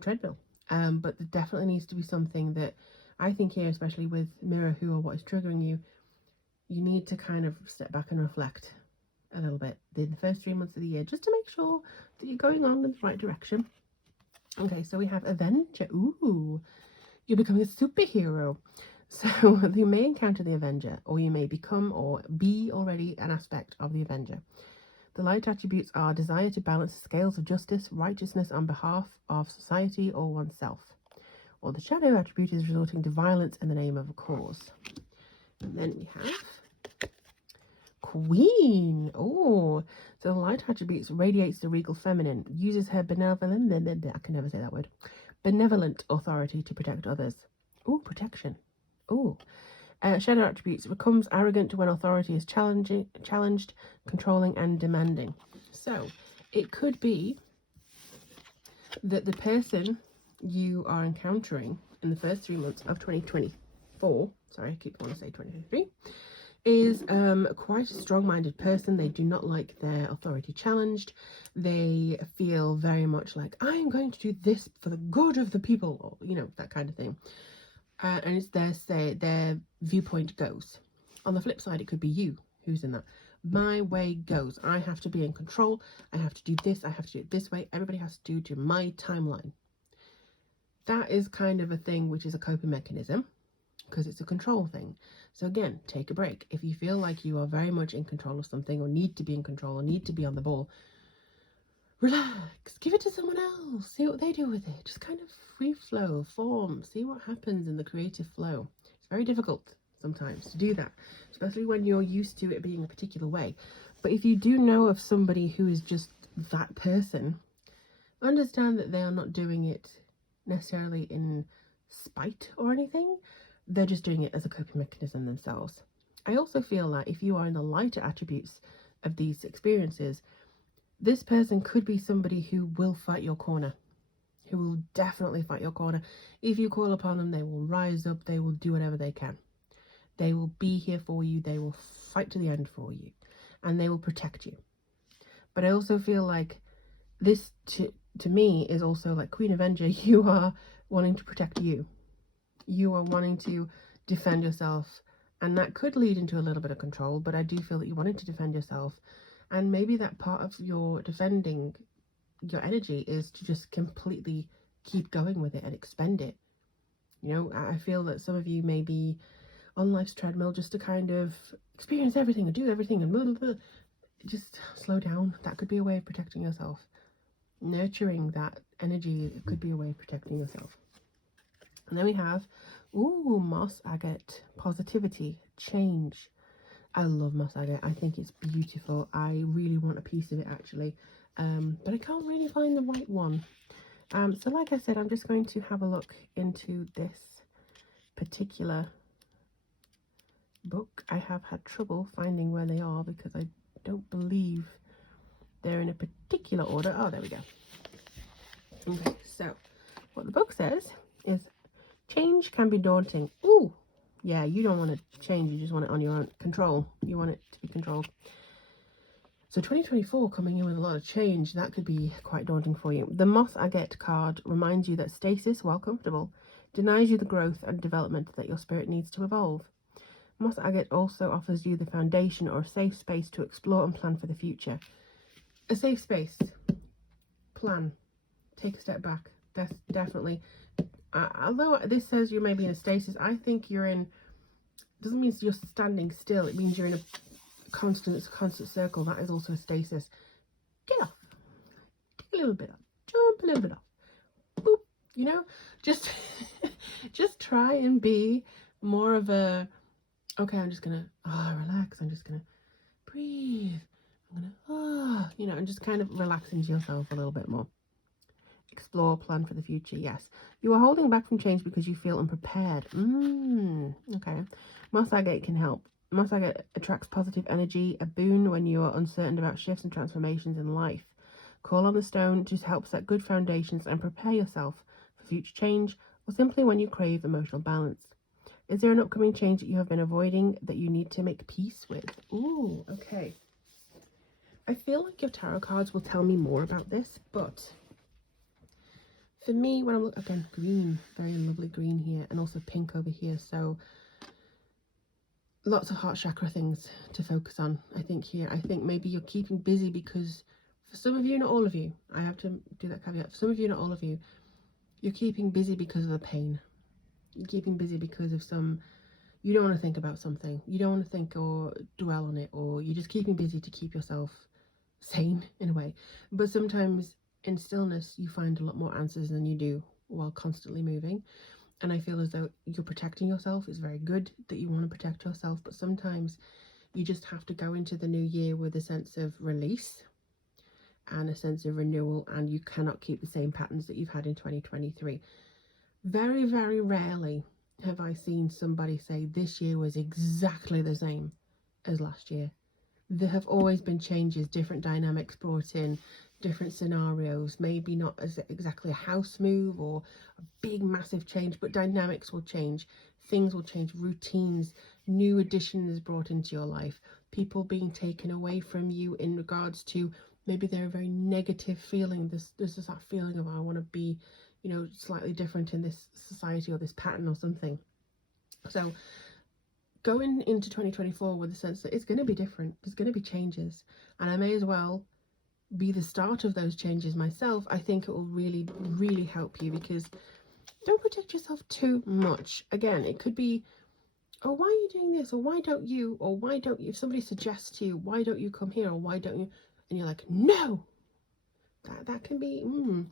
treadmill. But there definitely needs to be something that I think here, especially with Mirror, who or what is triggering you, you need to kind of step back and reflect a little bit in the first 3 months of the year, just to make sure that you're going on in the right direction. Okay, so we have Avenger. Ooh, you're becoming a superhero. So you may encounter the Avenger, or you may become or be already an aspect of the Avenger. The light attributes are desire to balance the scales of justice, righteousness on behalf of society or oneself. Or the shadow attribute is resorting to violence in the name of a cause. And then we have Queen. Oh, so the light attributes radiates the regal feminine, uses her benevolent, I can never say that word, benevolent authority to protect others. Oh, protection. Oh, shadow attributes becomes arrogant when authority is challenged, controlling and demanding. So it could be that the person you are encountering in the first 3 months of 2024, sorry, I keep wanting to say 2023, is quite a strong-minded person. They do not like their authority challenged. They feel very much like, I'm going to do this for the good of the people, or, you know, that kind of thing. And it's their viewpoint goes. On the flip side, it could be you who's in that. My way goes. I have to be in control. I have to do this. I have to do it this way. Everybody has to do to my timeline. That is kind of a thing which is a coping mechanism, because it's a control thing. So again, take a break. If you feel like you are very much in control of something, or need to be in control, or need to be on the ball, relax, give it to someone else, see what they do with it. Just kind of free flow, form, see what happens in the creative flow. It's very difficult sometimes to do that, especially when you're used to it being a particular way. But if you do know of somebody who is just that person, understand that they are not doing it necessarily in spite or anything. They're just doing it as a coping mechanism themselves. I also feel that if you are in the lighter attributes of these experiences, this person could be somebody who will fight your corner, who will definitely fight your corner. If you call upon them, they will rise up, they will do whatever they can. They will be here for you, they will fight to the end for you, and they will protect you. But I also feel like this, to me, is also like Queen Avenger. You are wanting to protect you. You are wanting to defend yourself, and that could lead into a little bit of control, but I do feel that you wanted to defend yourself, and maybe that part of your defending your energy is to just completely keep going with it and expend it. You know, I feel that some of you may be on life's treadmill just to kind of experience everything and do everything and blah, blah, blah. Just slow down. That could be a way of protecting yourself. Nurturing that energy could be a way of protecting yourself. And then we have, moss agate, positivity, change. I love moss agate. I think it's beautiful. I really want a piece of it, actually, but I can't really find the right one. So like I said, I'm just going to have a look into this particular book. I have had trouble finding where they are because I don't believe they're in a particular order. Oh, there we go. Okay, so what the book says is change can be daunting. Ooh, yeah, you don't want to change, you just want it on your own control. You want it to be controlled. So 2024 coming in with a lot of change, that could be quite daunting for you. The Moss Agate card reminds you that stasis, while comfortable, denies you the growth and development that your spirit needs to evolve. Moss Agate also offers you the foundation or a safe space to explore and plan for the future. A safe space. Plan. Take a step back. That's definitely... although this says you may be in a stasis, I think you're in... doesn't mean you're standing still. It means you're in a constant circle. That is also a stasis. Get off. Take a little bit off. Jump a little bit off. Boop. You know, just try and be more of a... okay, I'm just gonna relax. I'm just gonna breathe. I'm gonna you know, and just kind of relax into yourself a little bit more. Explore, plan for the future. Yes, you are holding back from change because you feel unprepared. Okay. Moss agate can help. Moss agate attracts positive energy, a boon when you are uncertain about shifts and transformations in life. Call on the stone to help set good foundations and prepare yourself for future change, or simply when you crave emotional balance. Is there an upcoming change that you have been avoiding that you need to make peace with? Ooh, okay. I feel like your tarot cards will tell me more about this, but for me, when I'm looking, again, green, very lovely green here, and also pink over here, so lots of heart chakra things to focus on, I think, here. I think maybe you're keeping busy because, for some of you, not all of you, I have to do that caveat, for some of you, not all of you, you're keeping busy because of the pain. You're keeping busy because of you don't want to think about something. You don't want to think or dwell on it, or you're just keeping busy to keep yourself sane, in a way. But sometimes in stillness, you find a lot more answers than you do while constantly moving. And I feel as though you're protecting yourself. It's very good that you want to protect yourself, but sometimes you just have to go into the new year with a sense of release and a sense of renewal, and you cannot keep the same patterns that you've had in 2023. Very, very rarely have I seen somebody say this year was exactly the same as last year. There have always been changes, different dynamics brought in, different scenarios, maybe not as exactly a house move or a big massive change, but dynamics will change, things will change, routines, new additions brought into your life, people being taken away from you in regards to maybe they're a very negative feeling. There's just that feeling of I want to be, you know, slightly different in this society or this pattern or something. So going into 2024 with the sense that it's going to be different, there's going to be changes, and I may as well be the start of those changes myself. I think it will really, really help you, because don't protect yourself too much. Again, it could be, oh, why are you doing this? Or why don't you? Or why don't you? If somebody suggests to you, why don't you come here? Or why don't you? And you're like, no, That can be,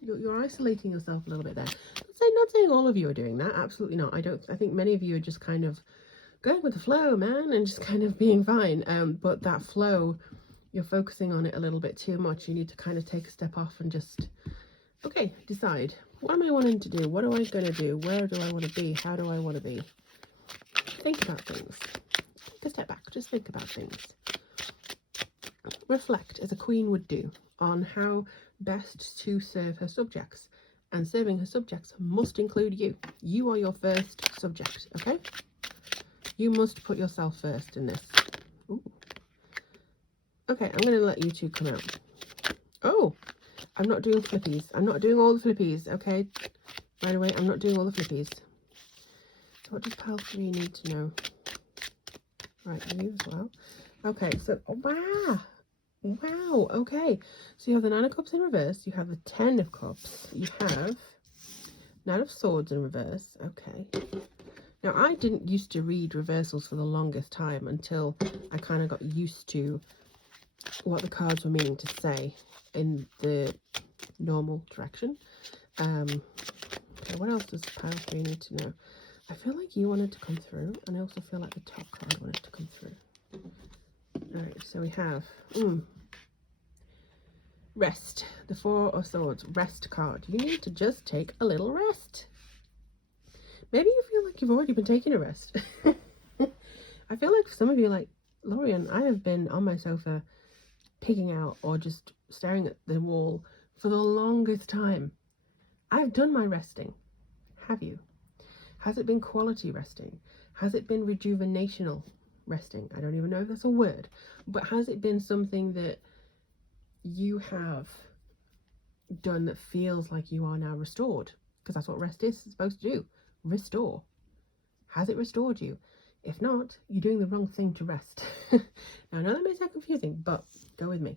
you're isolating yourself a little bit there. Not saying all of you are doing that. Absolutely not. I think many of you are just kind of going with the flow, man, and just kind of being fine. But that flow, you're focusing on it a little bit too much. You need to kind of take a step off and just, okay, decide. What am I wanting to do? What am I going to do? Where do I want to be? How do I want to be? Think about things. Take a step back. Just think about things. Reflect, as a queen would do, on how best to serve her subjects. And serving her subjects must include you. You are your first subject, okay? You must put yourself first in this. Ooh. Okay, I'm going to let you two come out. Oh, I'm not doing flippies. I'm not doing all the flippies, okay? By the way, I'm not doing all the flippies. So what does pile 3 need to know? Right, you as well. Okay, so, oh, wow. Wow, okay. So you have the 9 of Cups in reverse. You have the 10 of Cups. You have 9 of Swords in reverse. Okay. Now, I didn't used to read reversals for the longest time until I kind of got used to what the cards were meaning to say in the normal direction. Okay, what else does pile 3 need to know? I feel like you wanted to come through, and I also feel like the top card wanted to come through. Alright, so we have rest. The 4 of Swords, rest card. You need to just take a little rest. Maybe you feel like you've already been taking a rest. I feel like for some of you, like, Lorian, I have been on my sofa pigging out or just staring at the wall for the longest time. I've done my resting. Have you? Has it been quality resting? Has it been rejuvenational resting? I don't even know if that's a word. But has it been something that you have done that feels like you are now restored? Because that's what rest is supposed to do. Restore. Has it restored you? If not, you're doing the wrong thing to rest. Now, I know that may sound confusing, but go with me.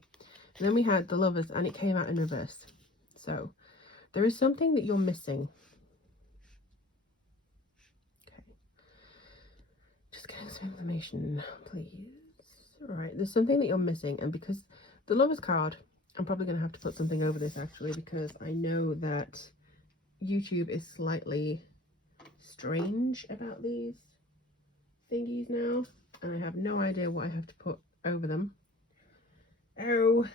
And then we had the Lovers, and it came out in reverse. So, there is something that you're missing. Okay. Just getting some information, please. Alright, there's something that you're missing, and because the Lovers card, I'm probably going to have to put something over this, actually, because I know that YouTube is slightly strange about these thingies now, and I have no idea what I have to put over them. Oh,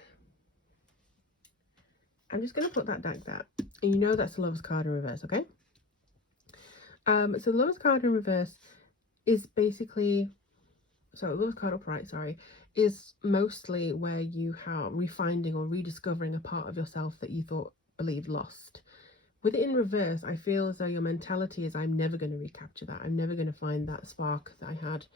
I'm just going to put that like that, and you know that's the Lover's card in reverse, okay? So the Lover's card in reverse is basically, so the Lover's card upright, sorry, is mostly where you are refinding or rediscovering a part of yourself that you believed lost. With it in reverse, I feel as though your mentality is, I'm never going to recapture that. I'm never going to find that spark that I had,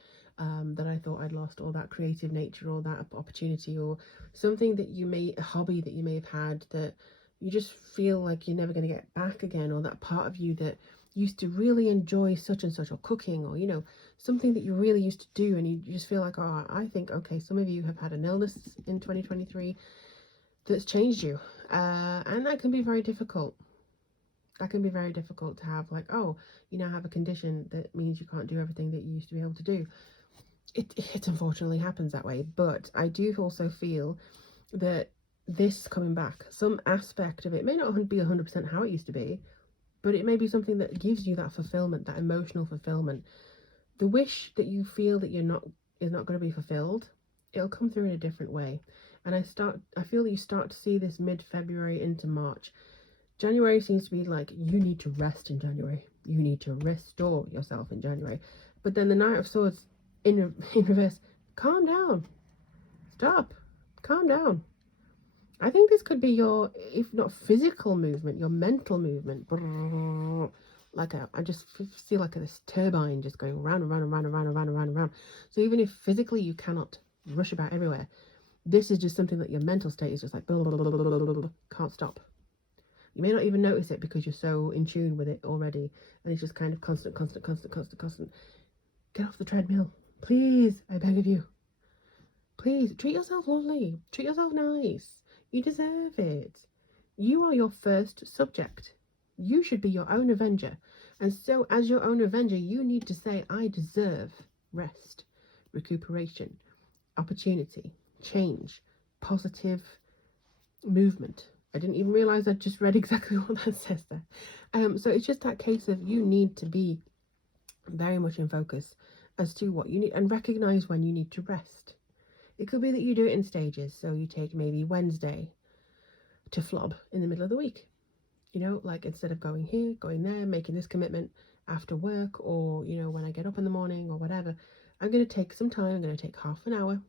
that I thought I'd lost, or that creative nature, or that opportunity, or something that a hobby that you may have had that you just feel like you're never going to get back again, or that part of you that used to really enjoy such and such, or cooking, or, you know, something that you really used to do, and you just feel like, oh, I think, okay, some of you have had an illness in 2023 that's changed you, and that can be very difficult. That can be very difficult to have, like, oh, you now have a condition that means you can't do everything that you used to be able to do. It unfortunately happens that way, but I do also feel that this coming back, some aspect of it may not be 100% how it used to be, but it may be something that gives you that fulfillment, that emotional fulfillment. The wish that you feel that is not going to be fulfilled, it'll come through in a different way. And I feel that you start to see this mid-February into March. January seems to be like, you need to rest in January. You need to restore yourself in January. But then the Knight of Swords in reverse, calm down. Stop. Calm down. I think this could be your, if not physical movement, your mental movement. Like I just feel like this turbine just going round and round and round and round and round and round and round. So even if physically you cannot rush about everywhere, this is just something that your mental state is just like, can't stop. You may not even notice it because you're so in tune with it already, and it's just kind of constant. Get off the treadmill. Please, I beg of you. Please, treat yourself lovely. Treat yourself nice. You deserve it. You are your first subject. You should be your own avenger. And so, as your own avenger, you need to say, I deserve rest, recuperation, opportunity, change, positive movement. I didn't even realize I'd just read exactly what that says there. So it's just that case of you need to be very much in focus as to what you need and recognize when you need to rest. It could be that you do it in stages. So you take maybe Wednesday to flob in the middle of the week. You know, like instead of going here, going there, making this commitment after work or, you know, when I get up in the morning or whatever, I'm going to take some time. I'm going to take half an hour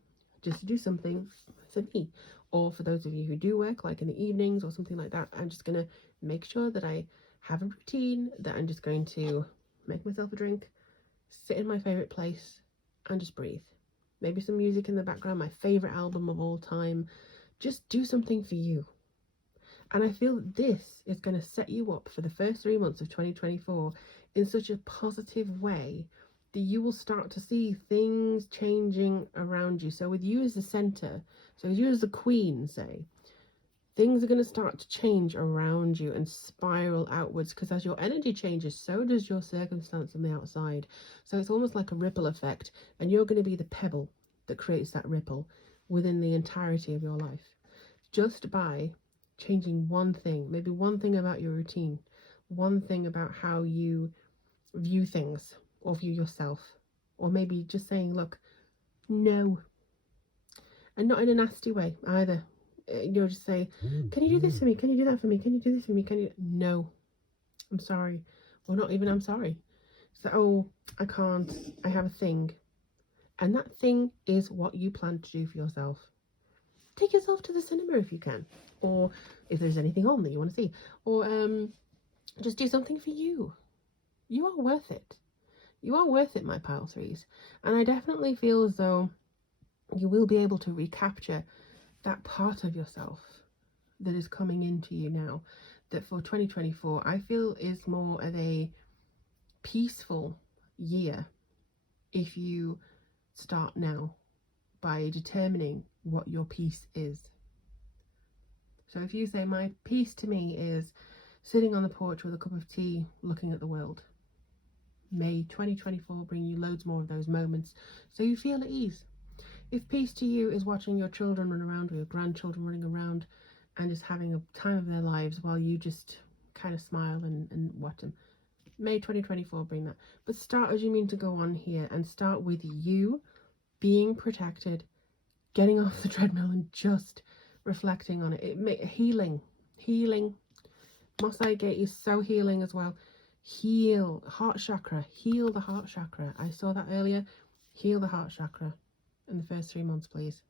just to do something for me. Or for those of you who do work, like in the evenings or something like that, I'm just going to make sure that I have a routine, that I'm just going to make myself a drink, sit in my favorite place and just breathe. Maybe some music in the background, my favorite album of all time. Just do something for you. And I feel this is going to set you up for the first 3 months of 2024 in such a positive way that you will start to see things changing around you. So with you as the center, so with you as the queen, say, things are going to start to change around you and spiral outwards, because as your energy changes, so does your circumstance on the outside. So it's almost like a ripple effect, and you're going to be the pebble that creates that ripple within the entirety of your life. Just by changing one thing, maybe one thing about your routine, one thing about how you view things or view yourself, or maybe just saying, look, no, and not in a nasty way either. You know, just say, can you do this for me? Can you do that for me? Can you do this for me? Can you? No, I'm sorry. Or not even I'm sorry. So, oh, I can't. I have a thing. And that thing is what you plan to do for yourself. Take yourself to the cinema if you can. Or if there's anything on that you want to see. Or just do something for you. You are worth it. You are worth it, my pile threes. And I definitely feel as though you will be able to recapture that part of yourself that is coming into you now, that for 2024 I feel is more of a peaceful year if you start now by determining what your peace is. So if you say, my peace to me is sitting on the porch with a cup of tea looking at the world, may 2024 bring you loads more of those moments so you feel at ease. If peace to you is watching your children run around or your grandchildren running around and just having a time of their lives while you just kind of smile and watch them, may 2024 bring that. But start as you mean to go on here, and start with you being protected, getting off the treadmill and just reflecting on it. Healing. Mossai Gate is so healing as well. Heal heart chakra. Heal the heart chakra. I saw that earlier. Heal the heart chakra in the first 3 months, please.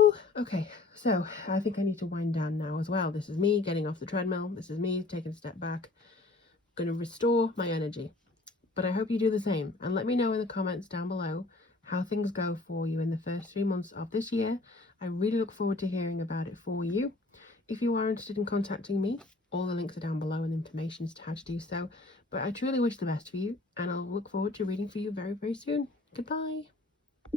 Ooh, okay, so I think I need to wind down now as well. This is me getting off the treadmill. This is me taking a step back. I'm going to restore my energy. But I hope you do the same. And let me know in the comments down below how things go for you in the first 3 months of this year. I really look forward to hearing about it for you. If you are interested in contacting me, all the links are down below and information as to how to do so. But I truly wish the best for you, and I'll look forward to reading for you very, very soon. Goodbye.